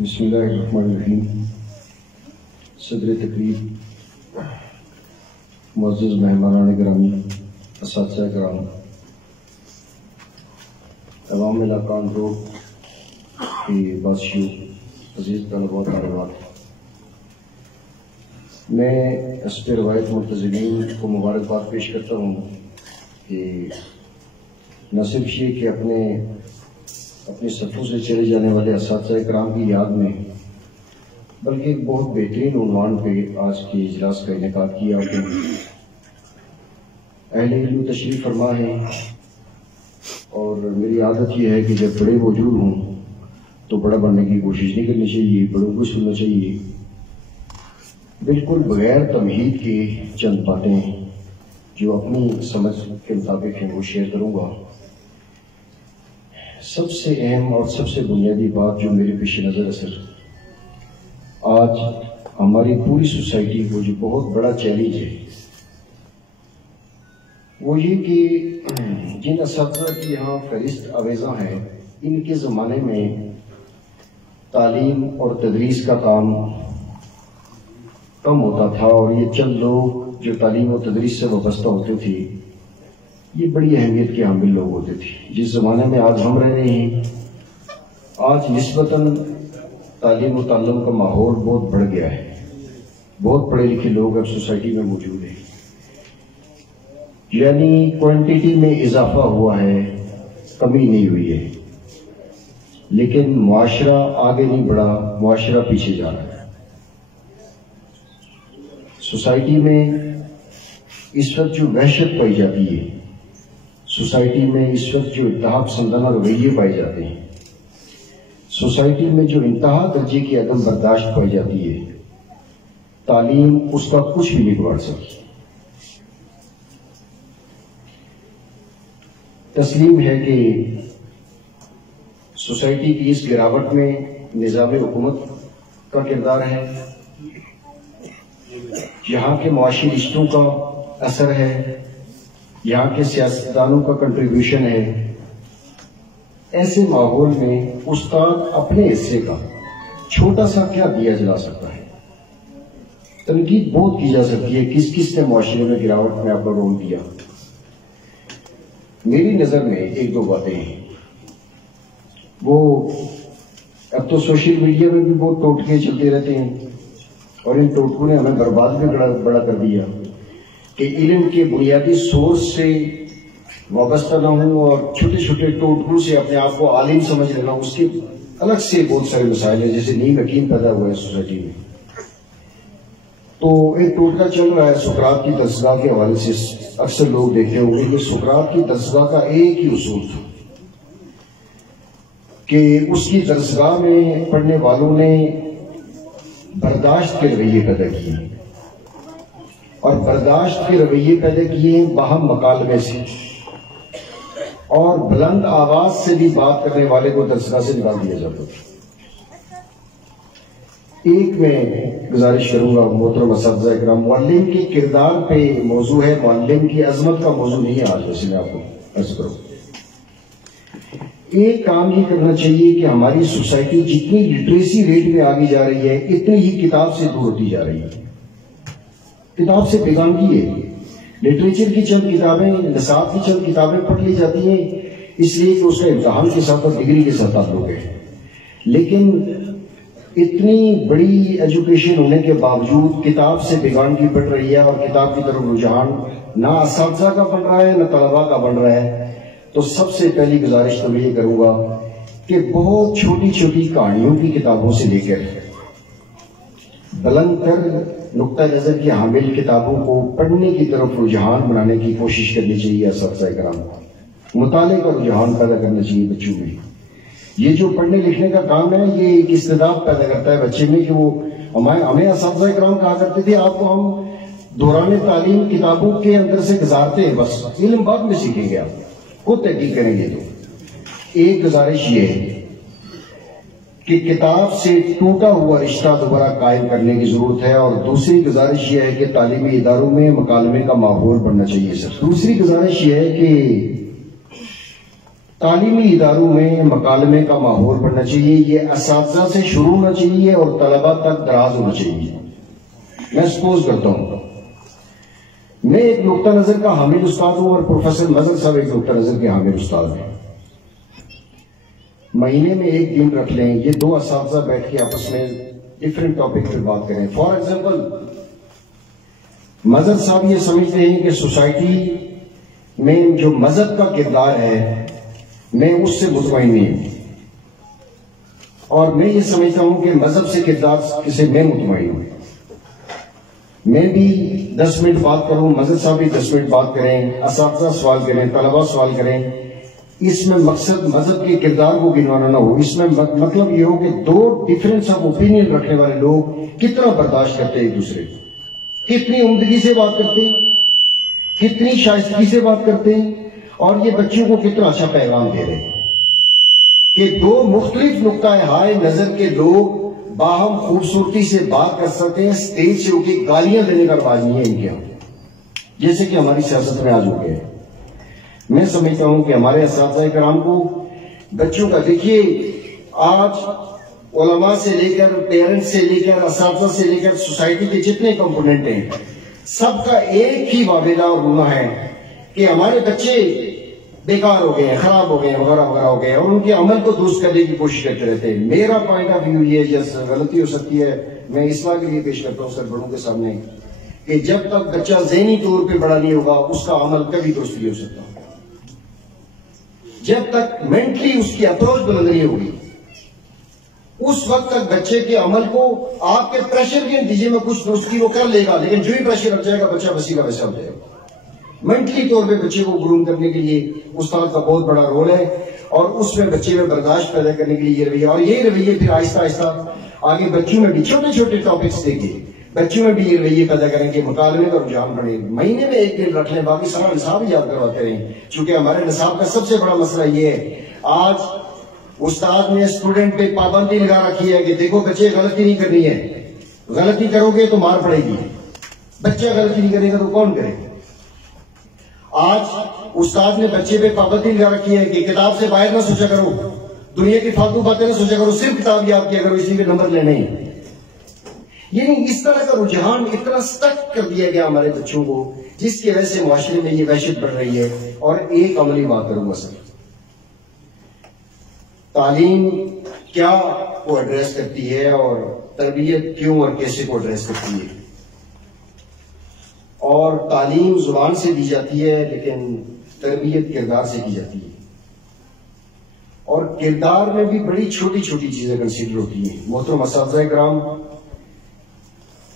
بسم اللہ الرحمن الرحیم۔ صدر تقریب معزز مہمانان گرامی، اساتذہ کرام، عوام علاقہ اندرو کے بادشیوں، عزیز طلباء طالبات، میں اس پہ روایت منتظمین کو مبارکباد پیش کرتا ہوں کہ نہ صرف یہ کہ اپنے صفوں سے چلے جانے والے اساتذہ کرام کی یاد میں، بلکہ ایک بہت بہترین عنوان پہ آج کے اجلاس کا انعقاد کیا کہ اہل علم تشریف فرما ہے، اور میری عادت یہ ہے کہ جب بڑے موجود ہوں تو بڑا بننے کی کوشش نہیں کرنی چاہیے، بڑوں کو سننا چاہیے۔ بالکل بغیر تمہید کے چند باتیں جو اپنی سمجھ کے مطابق ہیں وہ شیئر کروں گا۔ سب سے اہم اور سب سے بنیادی بات جو میرے پیش نظر ہے سر، آج ہماری پوری سوسائٹی کو جو بہت بڑا چیلنج ہے وہ یہ کہ جن اساتذہ کی یہاں فہرست آویزاں ہیں، ان کے زمانے میں تعلیم اور تدریس کا کام کم ہوتا تھا، اور یہ چند لوگ جو تعلیم و تدریس سے وابستہ ہوتے تھے یہ بڑی اہمیت کے حامل لوگ ہوتے تھے۔ جس زمانے میں آج ہم رہ رہے ہیں، آج نسبتاً تعلیم و تعلم کا ماحول بہت بڑھ گیا ہے، بہت پڑھے لکھے لوگ اب سوسائٹی میں موجود ہیں، یعنی کوانٹیٹی میں اضافہ ہوا ہے، کمی نہیں ہوئی ہے، لیکن معاشرہ آگے نہیں بڑھا، معاشرہ پیچھے جا رہا ہے۔ سوسائٹی میں اس وقت جو وحشت پائی جاتی ہے، سوسائٹی میں اس وقت جو انتہا پسندانہ رویے پائے جاتے ہیں، سوسائٹی میں جو انتہا درجے کی عدم برداشت پائی جاتی ہے، تعلیم اس کا کچھ بھی نہیں بگاڑ سکی۔ تسلیم ہے کہ سوسائٹی کی اس گراوٹ میں نظام حکومت کا کردار ہے، یہاں کے معاشی رشتوں کا اثر ہے، یہاں کے سیاستدانوں کا کنٹریبیوشن ہے۔ ایسے ماحول میں استاد اپنے حصے کا چھوٹا سا کیا دیا جلا سکتا ہے؟ تنقید بہت کی جا سکتی ہے کس کس نے معاشرے میں گراوٹ میں اپنا رول دیا۔ میری نظر میں ایک دو باتیں ہیں، وہ اب تو سوشل میڈیا میں بھی بہت ٹوٹکے چلتے رہتے ہیں، اور ان ٹوٹکوں نے ہمیں برباد بھی بڑا کر دیا کہ علم کے بنیادی سورس سے وابستہ نہ ہوں اور چھوٹے چھوٹے ٹوٹکوں سے اپنے آپ کو عالم سمجھ لینا، اس کے الگ سے بہت سارے مسائل ہیں، جیسے نیم یقین پیدا ہوا ہے سوسائٹی میں۔ تو ایک ٹوٹکا چل رہا ہے سقراط کی درسگاہ کے حوالے سے، اکثر لوگ دیکھتے ہوں گے کہ سقراط کی درسگاہ کا ایک ہی اصول تھا کہ اس کی درسگاہ میں پڑھنے والوں نے برداشت کے رویے پیدا کیے، اور برداشت کے رویے پیدا کیے باہم مکالمے سے، اور بلند آواز سے بھی بات کرنے والے کو درسگاہ سے نکال دیا جاتا تھا۔ ایک میں گزارش کروں گا محترم اساتذہ اکرام، معلم کے کردار پہ موضوع ہے، معلم کی عظمت کا موضوع نہیں ہے آج، ویسے میں آپ کو عرض کروں۔ ایک کام یہ کرنا چاہیے کہ ہماری سوسائٹی جتنی لٹریسی ریٹ میں آگے جا رہی ہے، اتنی ہی کتاب سے دور ہوتی جا رہی ہے، کتاب سے بیگانگی ہے۔ لٹریچر کی چند کتابیں، نصاب کی چند کتابیں پڑھ لی جاتی ہیں اس لیے کہ اس کا امتحان کے ساتھ اور ڈگری کے ساتھ تعلق ہے، لیکن اتنی بڑی ایجوکیشن ہونے کے باوجود کتاب سے بیگانگی بڑھ رہی ہے، اور کتاب کی طرف رجحان نہ اساتذہ کا بن رہا ہے نہ طلباء کا بن رہا ہے۔ تو سب سے پہلی گزارش تو میں یہ کروں گا کہ بہت چھوٹی چھوٹی کہانیوں کی کتابوں سے لے کر بلند تر نقطہ نظر کی حامل کتابوں کو پڑھنے کی طرف رجحان بنانے کی کوشش کرنی چاہیے۔ اساتذہ کرام کو مطالعے کا رجحان پیدا کرنا چاہیے بچوں میں۔ یہ جو پڑھنے لکھنے کا کام ہے یہ ایک استعداد پیدا کرتا ہے بچے میں، کہ وہ ہمیں اساتذہ کرام کہا کرتے تھے آپ کو ہم دوران تعلیم کتابوں کے اندر سے گزارتے ہیں، بس علم بعد میں سیکھیں گے، آپ خود تحقیق کریں گے۔ تو ایک گزارش یہ ہے کہ کتاب سے ٹوٹا ہوا رشتہ دوبارہ قائم کرنے کی ضرورت ہے، اور دوسری گزارش یہ ہے کہ تعلیمی اداروں میں مکالمے کا ماحول بننا چاہیے سر۔ دوسری گزارش یہ ہے کہ تعلیمی اداروں میں مکالمے کا ماحول بننا چاہیے. یہ اساتذہ سے شروع ہونا چاہیے اور طلباء تک دراز ہونا چاہیے. میں سپوز کرتا ہوں میں ایک نقطہ نظر کا حامل استاد ہوں اور پروفیسر مظہر صاحب ایک نقطہ نظر کے حامل استاد ہیں. مہینے میں ایک دن رکھ لیں, یہ دو اساتذہ بیٹھ کے آپس میں ڈفرینٹ ٹاپک پہ بات کریں. فار ایگزامپل مظہر صاحب یہ سمجھتے ہیں کہ سوسائٹی میں جو مذہب کا کردار ہے میں اس سے مطمئن نہیں ہوں, اور میں یہ سمجھتا ہوں کہ مذہب سے کردار سے میں مطمئن ہوں. میں بھی 10 منٹ بات کروں, مظہر صاحب بھی 10 منٹ بات کریں, اساتذہ سوال کریں, طلباء سوال کریں. اس میں مقصد مذہب کے کردار کو گنوانا نہ ہو. اس میں مطلب یہ ہو کہ دو ڈفرینس آف اوپینین رکھنے والے لوگ کتنا برداشت کرتے ہیں ایک دوسرے کو, کتنی عمدگی سے بات کرتے ہیں, کتنی شائستگی سے بات کرتے ہیں, اور یہ بچوں کو کتنا اچھا پیغام دے رہے ہیں کہ دو مختلف نقطۂ ہائے نظر کے لوگ باہم خوبصورتی سے بات کر سکتے ہیں. اسٹیج سے ہو کے گالیاں دینے کا رواج نہیں ہے ان کے یہاں, جیسے کہ ہماری سیاست میں آج ہو گیا ہے. میں سمجھتا ہوں کہ ہمارے اساتذہ کرام کو بچوں کا, دیکھیے آج علماء سے لے کر, پیرنٹس سے لے کر, اساتذہ سے لے کر سوسائٹی کے جتنے کمپوننٹ ہیں سب کا ایک ہی وابلہ اور رونا ہے کہ ہمارے بچے بیکار ہو گئے ہیں, خراب ہو گئے ہیں, وغیرہ وغیرہ ہو گئے ہیں, اور ان کے عمل کو درست کرنے کی کوشش کرتے رہتے ہیں. میرا پوائنٹ آف ویو یہ جس غلطی ہو سکتی ہے, میں اصلاح کے لیے پیش کرتا ہوں سر بڑوں کے سامنے, کہ جب تک بچہ ذہنی طور پہ بڑا نہیں ہوگا اس کا عمل کبھی درست نہیں ہو سکتا. جب تک مینٹلی اس کی اپروچ بلند نہیں ہوگی اس وقت تک بچے کے عمل کو آپ کے پریشر کے نتیجے میں کچھ درستی وہ کر لے گا, لیکن جو ہی پریشر رکھ جائے گا بچہ ویسی کا ویسا ہو جائے گا. مینٹلی طور پہ بچے کو گروم کرنے کے لیے استاد کا بہت بڑا رول ہے, اور اس میں بچے میں برداشت پیدا کرنے کے لیے یہ رویہ, اور یہ رویے پھر آہستہ آہستہ آگے بچوں میں بھی چھوٹے چھوٹے ٹاپکس دے کے بچوں میں بھی یہ رویے پیدا کریں کہ مکالمے کا رجحان بڑھے. مہینے میں ایک دن رکھ لیں, باقی سارا نصاب ہی یاد کرواتے رہیں, چونکہ ہمارے نصاب کا سب سے بڑا مسئلہ یہ ہے آج استاد نے اسٹوڈنٹ پہ پابندی لگا رکھی ہے کہ دیکھو بچے غلطی نہیں کرنی ہے, غلطی کرو گے تو مار پڑے گی. بچہ غلطی نہیں کرے گا تو کون کرے گا؟ آج استاد نے بچے پہ پابندی لگا رکھی ہے کہ کتاب سے باہر نہ سوچا کرو, دنیا کی فالتو باتیں نہ سوچا کرو, صرف کتاب یاد کیا کرو, اسی کے نمبر لینے ہیں. یعنی اس طرح کا رجحان اتنا سخت کر دیا گیا ہمارے بچوں کو, جس کی وجہ سے معاشرے میں یہ وحشت بڑھ رہی ہے. اور ایک عملی بات کروں گا سر, تعلیم کیا کو ایڈریس کرتی ہے اور تربیت کیوں اور کیسے کو ایڈریس کرتی ہے. اور تعلیم زبان سے دی جاتی ہے لیکن تربیت کردار سے کی جاتی ہے, اور کردار میں بھی بڑی چھوٹی چھوٹی چیزیں کنسیڈر ہوتی ہیں. محترم اساتذہ کرام,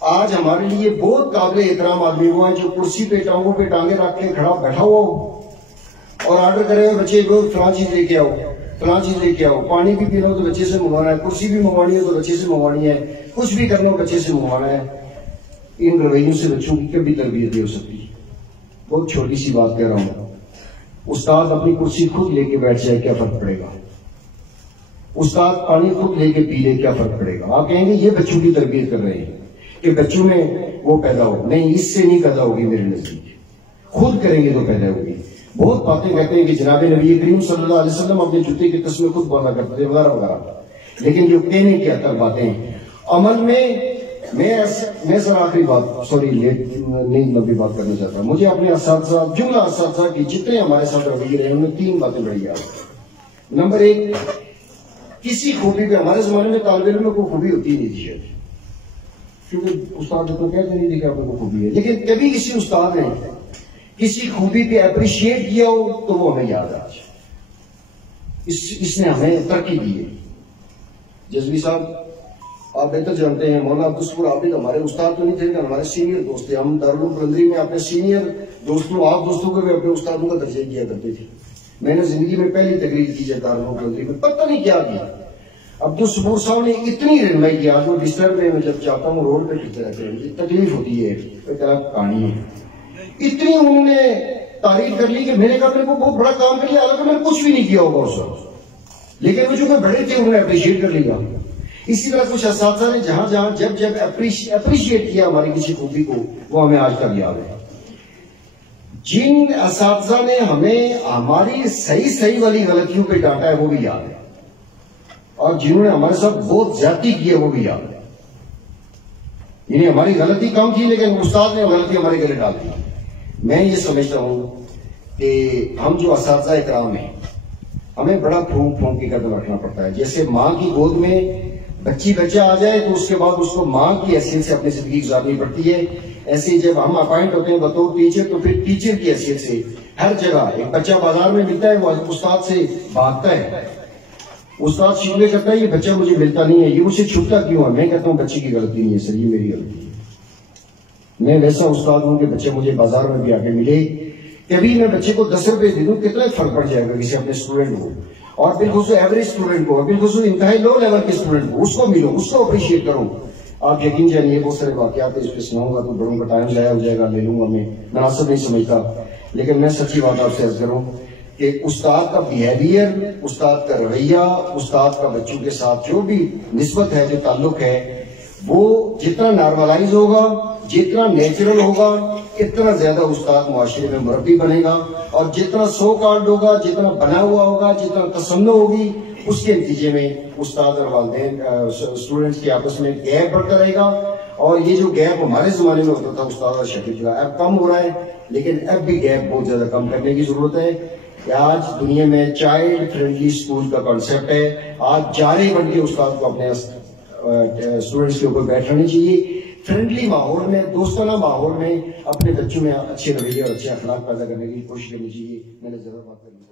آج ہمارے لیے بہت قابل احترام آدمی ہوا ہے جو کرسی پہ ٹانگوں پہ ٹانگیں رکھ کے کھڑا بیٹھا ہوا ہو اور آرڈر کرے ہوئے بچے کو فلاں چیز لے کے آؤ, فلاں چیز لے کے آؤ, پانی بھی پینا ہو تو بچے سے منگوانا ہے, کرسی بھی منگوانی ہے تو بچے سے منگوانی ہے, کچھ بھی کرنا ہو بچے سے منگوانا ہے. ان رویوں سے بچوں کی کبھی تربیت نہیں ہو سکتی. بہت چھوٹی سی بات کہہ رہا ہوں, استاد اپنی کرسی خود لے کے بیٹھ جائے کیا فرق پڑے گا, استاد پانی خود لے کے پی لے کیا فرق پڑے گا. آپ کہیں گے یہ بچوں کی تربیت کر رہے ہیں کہ بچوں میں وہ پیدا ہو, نہیں, اس سے نہیں پیدا ہوگی میرے نزدیک, خود کریں گے تو پیدا ہوگی. بہت باتیں کہتے ہیں کہ جناب نبی کریم صلی اللہ علیہ وسلم اپنے جوتے کی قسمیں خود باندھا کرتے تھے وغیرہ وغیرہ, لیکن جو کہنے کی اتر باتیں عمل میں میں سر آخری بات, سوری لیٹ نہیں لمبی بات کرنا چاہتا, مجھے اپنے اساتذہ جملہ اساتذہ کی جتنے ہمارے ساتھ رویے رہے ان میں 3 باتیں بڑی یاد. نمبر 1, کسی خوبی پہ, ہمارے زمانے میں طالب علم میں کوئی خوبی ہوتی نہیں تھی شاید, کیونکہ استاد تو کہتے نہیں تھے کہ آپ کو خوبی ہے, لیکن کبھی کسی استاد نے کسی خوبی پہ اپریشیٹ کیا ہو تو وہ ہمیں یاد آج, اس نے ہمیں ترقی دی ہے. جزوی صاحب آپ بہتر جانتے ہیں, مولانا عبدالصبور عابد ہمارے استاد تو نہیں تھے لیکن ہمارے سینئر دوست تھے. ہم دارالعلوم قلندری میں اپنے سینئر دوستوں, آپ دوستوں کو بھی اپنے استادوں کا درجہ کیا کرتے تھے. میں نے زندگی میں پہلی تقریر کی ہے دارالعلوم قلندری میں, پتہ نہیں کیا کیا. عبدالصبور صاحب نے اتنی رہنمائی کی, آج وہ بستر میں جب جاتا ہوں روڈ پہ پھرتے رہتے ہیں, مجھے تکلیف ہوتی ہے, ایک کہانی ہے. اتنی انہوں نے تعریف کر لی کہ میں نے کہا میرے کو بہت بڑا کام کر لیا, حالانکہ میں نے کچھ بھی نہیں کیا ہوگا اس وقت, لیکن وہ جو کہ بڑے تھے انہوں نے اپریشیٹ کر لیا. اسی طرح کچھ اساتذہ نے جہاں جہاں جب اپریشیٹ کیا ہماری کسی خوبی کو, وہ ہمیں آج تک یاد ہے. جن اساتذہ نے ہمیں ہماری صحیح والی غلطیوں پہ ڈانٹا ہے وہ بھی یاد ہے، اور جنہوں نے ہمارے ساتھ بہت زیادتی کی ہے وہ بھی یاد ہے. یعنی ہماری غلطی کم تھی لیکن استاد نے غلطی ہمارے گلے ڈال دی. میں یہ سمجھتا ہوں کہ ہم جو اساتذہ اکرام ہیں ہمیں بڑا پھونک کے قدم رکھنا پڑتا ہے. جیسے ماں کی گود میں بچہ آ جائے تو اس کے بعد اس کو ماں کی حیثیت سے اپنی زندگی گزارنی پڑتی ہے. ایسے ہی جب ہم اپائنٹ ہوتے ہیں بطور ٹیچر تو پھر ٹیچر کی حیثیت سے ہر جگہ ایک بچہ بازار میں ملتا ہے وہ استاد سے بھاگتا ہے، استاد شکوے کرتا ہے یہ بچہ مجھے ملتا نہیں ہے، یہ مجھ سے چھپتا کیوں ہے؟ میں کہتا ہوں بچے کی غلطی نہیں ہے سر، یہ میری غلطی ہے. میں ویسا استاد ہوں کہ بچے مجھے بازار میں بھی آ کے ملے. کبھی میں بچے کو 10 روپے دے دوں کتنا فرق پڑ جائے گا کسی اپنے اسٹوڈنٹ کو، اور بالخصوص ایوریج اسٹوڈنٹ کو، اور بالخصوص انتہائی لو لیول کے اسٹوڈنٹ کو، اس کو ملو، اس کو اپریشیٹ کروں. آپ یقین جانیے بہت سارے واقعات اس پہ سناؤں گا تو بڑوں کا ٹائم ضائع ہو جائے گا، لے لوں گا، میں مناسب نہیں سمجھتا. لیکن میں سچی بات آپ سے عرض کروں کہ استاد کا بیہیویئر، استاد کا رویہ، استاد کا بچوں کے ساتھ جو بھی نسبت ہے، جو تعلق ہے، وہ جتنا نارملائز ہوگا، جتنا نیچرل ہوگا، اتنا زیادہ استاد معاشرے میں مربی بنے گا. اور جتنا سو کارڈ ہوگا، جتنا بنا ہوا ہوگا، جتنا تصنع ہوگی، اس کے نتیجے میں استاد اور والدین اسٹوڈنٹس کے آپس میں گیپ بڑھتا رہے گا. اور یہ جو گیپ ہمارے زمانے میں ہوتا تھا استاد اور شاگرد کا، اب کم ہو رہا ہے، لیکن اب بھی گیپ بہت زیادہ کم کرنے کی ضرورت ہے. آج دنیا میں چائلڈ فرینڈلی اسکول کا کانسیپٹ ہے. آج جارے بن کے استاد کو اپنے اسٹوڈنٹس کے اوپر بیٹھنا چاہیے. فرینڈلی ماحول میں، دوستانہ ماحول میں اپنے بچوں میں اچھے رویے اور اچھے اخلاق پیدا کرنے کی کوشش کرنی چاہیے. میں نے ضرور بات کرنی